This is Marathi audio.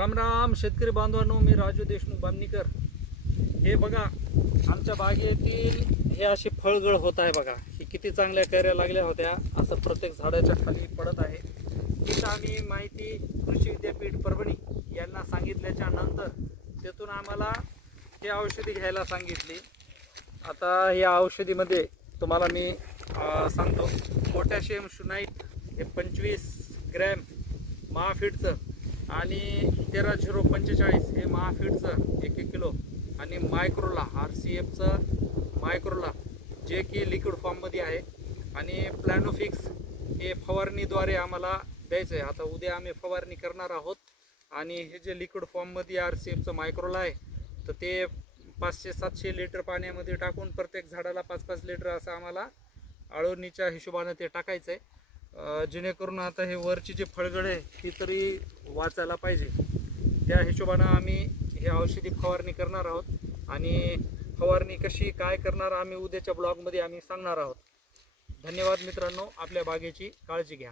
राम राम शेतकरी बांधवांनो, मी राजू देशमुख बामणीकर। हे बघा, आमच्या बागेतील हे अशी फळगळ होत आहे बघा। ही किती चांगल्या कैऱ्या लागल्या होत्या, असं प्रत्येक झाडाच्या खाली पडत आहे। तिथं आम्ही माहिती कृषी विद्यापीठ परभणी यांना सांगितल्याच्या नंतर तेथून आम्हाला हे औषधी घ्यायला सांगितली। आता या औषधीमध्ये तुम्हाला मी सांगतो, पोटॅशियम शुनाइट हे 25 ग्रॅम महाफीडचं आणि 13-0-45 हे महाफीडचं 1 किलो आणि मायक्रोला RCFचं मायक्रोला जे की लिक्विड फॉर्ममध्ये आहे आणि प्लॅनोफिक्स हे फवारणीद्वारे आम्हाला द्यायचं आहे। आता उद्या आम्ही फवारणी करणार आहोत आणि हे जे लिक्विड फॉर्ममध्ये RCFचं मायक्रोला आहे तर ते 500-700 लिटर पाण्यामध्ये टाकून प्रत्येक झाडाला 5-5 लिटर असं आम्हाला आळवणीच्या हिशोबाने ते टाकायचं आहे, जेणेकरून आता हे वरची जे फळगळ आहे ती तरी वाचायला पाहिजे। त्या हिशोबानं आम्ही हे औषधी फवारणी करणार आहोत आणि फवारणी कशी काय करणार आम्ही उद्याच्या ब्लॉगमध्ये आम्ही सांगणार आहोत। धन्यवाद मित्रांनो, आपल्या बागेची काळजी घ्या।